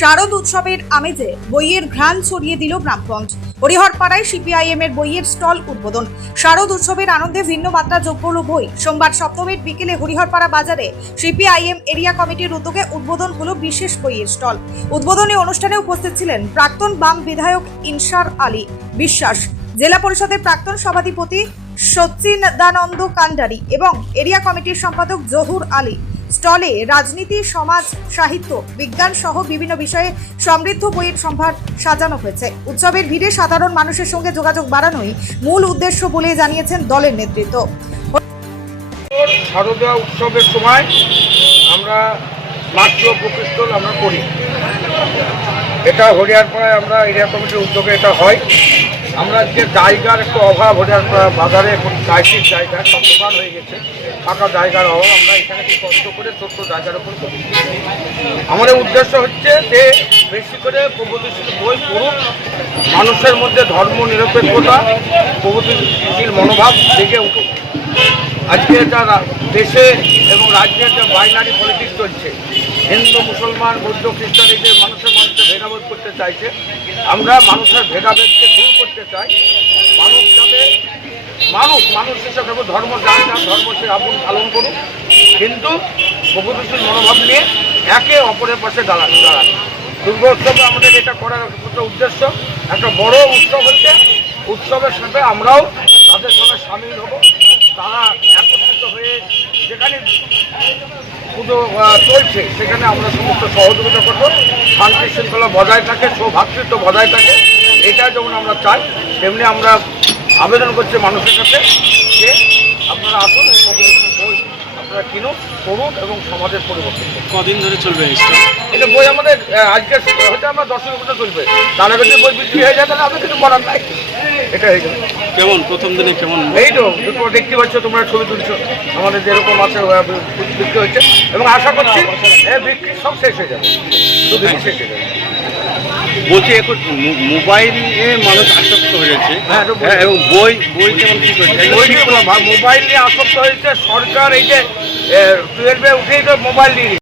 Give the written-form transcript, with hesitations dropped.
শারদ উৎসবের আমেজে বইয়ের ঘ্রাণ ছড়িয়ে দিল গ্রামগঞ্জ। হরিহরপাড়ায় সিপিআইএম এর বইয়ের স্টল উদ্বোধন। শারদ উৎসবের আনন্দে ভিন্ন মাত্রা যোগ করল বই। সোমবার সপ্তমীর বিকেলে হরিহরপাড়া বাজারে সিপিআইএম এরিয়া কমিটির উদ্যোগে উদ্বোধন হলো বিশেষ বইয়ের স্টল। উদ্বোধনী অনুষ্ঠানে উপস্থিত ছিলেন প্রাক্তন বাম বিধায়ক ইনসার আলী বিশ্বাস, জেলা পরিষদের প্রাক্তন সভাধিপতি সচ্চিদানন্দ কান্ডারি এবং এরিয়া কমিটির সম্পাদক জহুর আলী। স্টলে রাজনীতি, সমাজ, সাহিত্য, বিজ্ঞান সহ বিভিন্ন বিষয়ে সমৃদ্ধ বইয়ের সম্ভার সাজানো হয়েছে। উৎসবের ভিড়ে সাধারণ মানুষের সঙ্গে যোগাযোগ বাড়ানোই মূল উদ্দেশ্য বলে জানিয়েছেন দলের নেতৃত্ব। শারদীয় উৎসবের সময় আমরা মাত্র প্রতিষ্ঠান আমরা করি, এটা হরিহরপাড়ায় আমরা এরিয়া কমিটির উদ্যোগে এটা হয়। আমরা যে জায়গার একটু অভাব, হরিহরপাড়া বাজারে এখন ক্রাইসিস জায়গা, সব দোকান হয়ে গেছে, ফাঁকা জায়গার অভাব। আমরা এখানে একটু কষ্ট করে ছোট্ট জায়গার উপর করি। আমাদের উদ্দেশ্য হচ্ছে যে বেশি করে প্রগতিশীল বই পড়ুক, মানুষের মধ্যে ধর্ম নিরপেক্ষতা, প্রগতিশীল মনোভাব জেগে উঠুক। আজকে যারা দেশে এবং রাজ্যের যে বাইনারি পলিটিক্স চলছে, হিন্দু, মুসলমান, বৌদ্ধ, খ্রিস্টান, এই যে মানুষের ভেদাভেদ করতে চাইছে, আমরা মানুষের ভেদাভেদকে দূর করতে চাই। মানুষ যাতে মানুষ হিসাবে ধর্ম যার ধর্ম সে আপন পালন করুক, কিন্তু প্রগতিশীল মনোভাব নিয়ে একে অপরের পাশে দাঁড়ান। দুর্গোৎসবে আমাদের এটা করার একটা উদ্দেশ্য, একটা বড় উৎসব হচ্ছে। উৎসবের সাথে আমরাও তাদের সঙ্গে সামিল হব। তারা একত্রিত হয়ে যেখানে পুজো চলছে সেখানে আমরা সমস্ত সহযোগিতা করব, শান্তি শৃঙ্খলা বজায় থাকে, সৌভ্রাতৃত্ব বজায় থাকে। এটা যেমন আমরা চাই, তেমনি আমরা আবেদন করছি মানুষের কাছে যে আপনারা আসুন, বই আপনারা কিনুন, পড়ুন এবং সমাজের পরিবর্তন করুন। কদিন ধরে চলবে এটা বই আমাদের আজকে হয়তো আমরা 10 মিনিটে চলবে, তার আগে যদি বই বিক্রি হয়ে যায় তাহলে আমি কিছু করার নাই। এটা হয়ে যাবে। কেমন প্রথম দিনে কেমন? এই তো দুটো দেখতে পাচ্ছ, তোমরা ছবি তুলছো, আমাদের যেরকম আছে বিক্রি হচ্ছে এবং আশা করছি বিক্রি সব শেষ হয়ে যাবে, দুদিন শেষ হয়ে যাবে। বলছি এখন মোবাইলে মানুষ আসক্ত হয়েছে, এবং বই যেমন কি করছে মোবাইল নিয়ে আসক্ত হয়েছে। সরকার এই যে 12-এ উঠেই তো মোবাইল নিয়ে